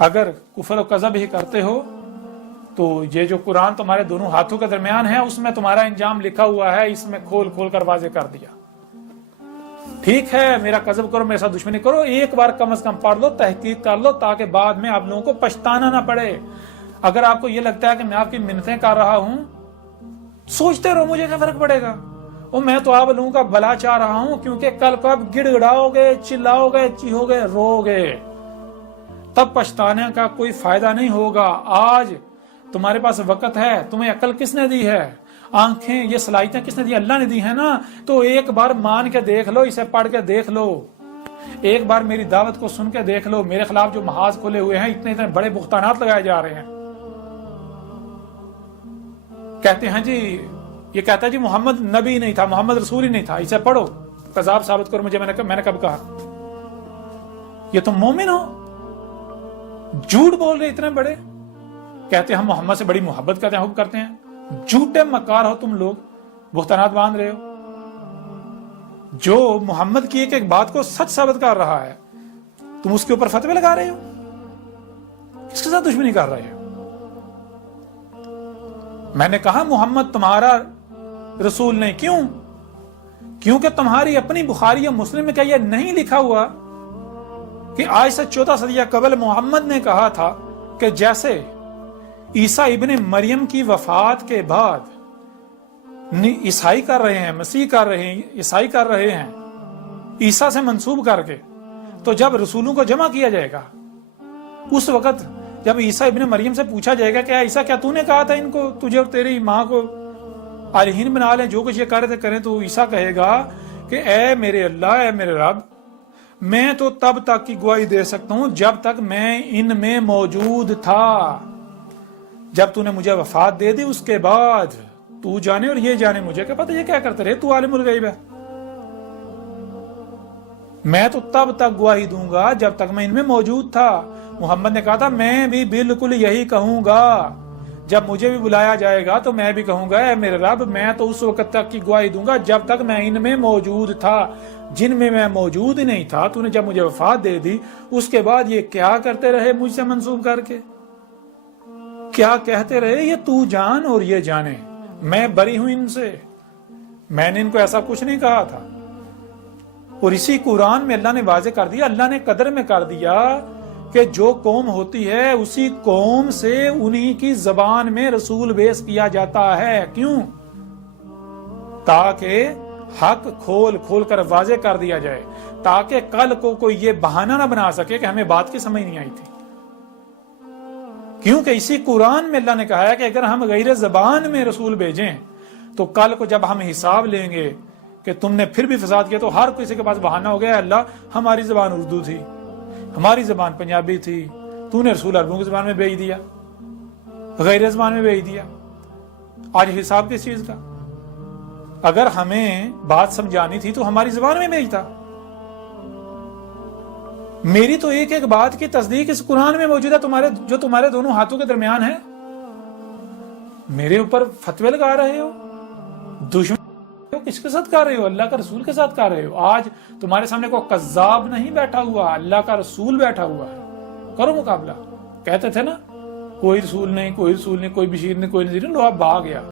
اگر کفر و کذب ہی کرتے ہو تو یہ جو قرآن تمہارے دونوں ہاتھوں کے درمیان ہے اس میں تمہارا انجام لکھا ہوا ہے، اس میں کھول کھول کر واضح کر دیا۔ ٹھیک ہے میرا کذب کرو، میرے ساتھ دشمنی کرو، ایک بار کم از کم پڑھ لو، تحقیق کر لو، تاکہ بعد میں آپ لوگوں کو پچھتانا نہ پڑے۔ اگر آپ کو یہ لگتا ہے کہ میں آپ کی منتیں کر رہا ہوں، سوچتے رہو، مجھے کیا فرق پڑے گا، اور میں تو آپ لوگوں کا بھلا چاہ رہا ہوں، کیونکہ کل کو آپ گڑ گڑاؤ گے، چلاؤ گے، چیخو گے، رو گے، تب پچھتانے کا کوئی فائدہ نہیں ہوگا۔ آج تمہارے پاس وقت ہے، تمہیں عقل کس نے دی ہے، آنکھیں، یہ صلاحیتیں کس نے دی؟ اللہ نے دی ہے نا۔ تو ایک بار مان کے دیکھ لو، اسے پڑھ کے دیکھ لو، ایک بار میری دعوت کو سن کے دیکھ لو۔ میرے خلاف جو محاذ کھلے ہوئے ہیں، اتنے اتنے بڑے بہتانات لگائے جا رہے ہیں۔ کہتے ہیں جی، یہ کہتا ہے جی محمد نبی نہیں تھا، محمد رسول ہی نہیں تھا، اسے پڑھو، کذاب ثابت کرو مجھے، میں نے کب کہا؟ یہ تم مومن ہو؟ جھوٹ بول رہے اتنے بڑے، کہتے ہیں ہم محمد سے بڑی محبت کرتے ہیں، حب کرتے ہیں۔ جھوٹے مکار ہو تم لوگ، بہتانات باندھ رہے ہو۔ جو محمد کی ایک ایک بات کو سچ ثابت کر رہا ہے، تم اس کے اوپر فتوے لگا رہے ہو، کس کے ساتھ دشمنی کر رہے ہو؟ میں نے کہا محمد تمہارا رسول نہیں، کیوں؟ کیونکہ تمہاری اپنی بخاری یا مسلم میں کیا یہ نہیں لکھا ہوا کہ آج سے 14 صدیہ قبل محمد نے کہا تھا کہ جیسے عیسیٰ ابن مریم کی وفات کے بعد عیسائی کر رہے ہیں، مسیح کر رہے ہیں، عیسائی کر رہے ہیں عیسیٰ سے منسوب کر کے، تو جب رسولوں کو جمع کیا جائے گا، اس وقت جب عیسیٰ ابن مریم سے پوچھا جائے گا کہ عیسیٰ کیا تو نے کہا تھا ان کو، تجھے اور تیری ماں کو الہین بنا لیں، جو کچھ یہ کر رہے تھے کریں، تو عیسیٰ کہے گا کہ اے میرے اللہ، اے میرے رب، میں تو تب تک کی گواہی دے سکتا ہوں جب تک میں ان میں موجود تھا، جب تو نے مجھے وفات دے دی اس کے بعد تو جانے اور یہ جانے، مجھے کیا پتہ یہ کیا کرتے رہے، تو عالم الغیب ہے۔ میں تو تب تک گواہی دوں گا جب تک میں ان میں موجود تھا۔ محمد نے کہا تھا میں بھی بالکل یہی کہوں گا، جب مجھے بھی بلایا جائے گا تو میں بھی کہوں گا اے میرے رب، میں تو اس وقت تک کی گواہی دوں گا جب تک میں ان میں موجود تھا، جن میں میں موجود ہی نہیں تھا تو نے جب مجھے وفات دے دی، اس کے بعد یہ کیا کرتے رہے مجھ سے منسوب کر کے، کیا کہتے رہے، یہ تو جان اور یہ جانے، میں بری ہوں ان سے، میں نے ان کو ایسا کچھ نہیں کہا تھا۔ اور اسی قرآن میں اللہ نے واضح کر دیا، اللہ نے قدر میں کر دیا کہ جو قوم ہوتی ہے اسی قوم سے انہی کی زبان میں رسول بیس کیا جاتا ہے۔ کیوں؟ تاکہ حق کھول کھول کر واضح کر دیا جائے، تاکہ کل کو کوئی یہ بہانہ نہ بنا سکے کہ ہمیں بات کی سمجھ نہیں آئی تھی۔ کیونکہ اسی قرآن میں اللہ نے کہا ہے کہ اگر ہم غیر زبان میں رسول بھیجیں تو کل کو جب ہم حساب لیں گے کہ تم نے پھر بھی فساد کیا، تو ہر کسی کے پاس بہانہ ہو گیا، اللہ ہماری زبان اردو تھی، ہماری زبان پنجابی تھی، تو نے رسول عربوں کی زبان میں بھیج دیا، غیر زبان میں بھیج دیا۔ آج حساب کس چیز کا؟ اگر ہمیں بات سمجھانی تھی تو ہماری زبان میں بھیجتا۔ میری تو ایک ایک بات کی تصدیق اس قرآن میں موجود ہے، جو تمہارے دونوں ہاتھوں کے درمیان ہے۔ میرے اوپر فتوے لگا رہے ہو، دشمن کس کے ساتھ کر رہے ہو؟ اللہ کا رسول کے ساتھ کر رہے ہو۔ آج تمہارے سامنے کوئی کذاب نہیں بیٹھا ہوا، اللہ کا رسول بیٹھا ہوا ہے، کرو مقابلہ۔ کہتے تھے نا کوئی رسول نہیں، کوئی رسول نہیں، کوئی بشیر نہیں، کوئی نذیر نہیں، لو اب بھاگ گیا۔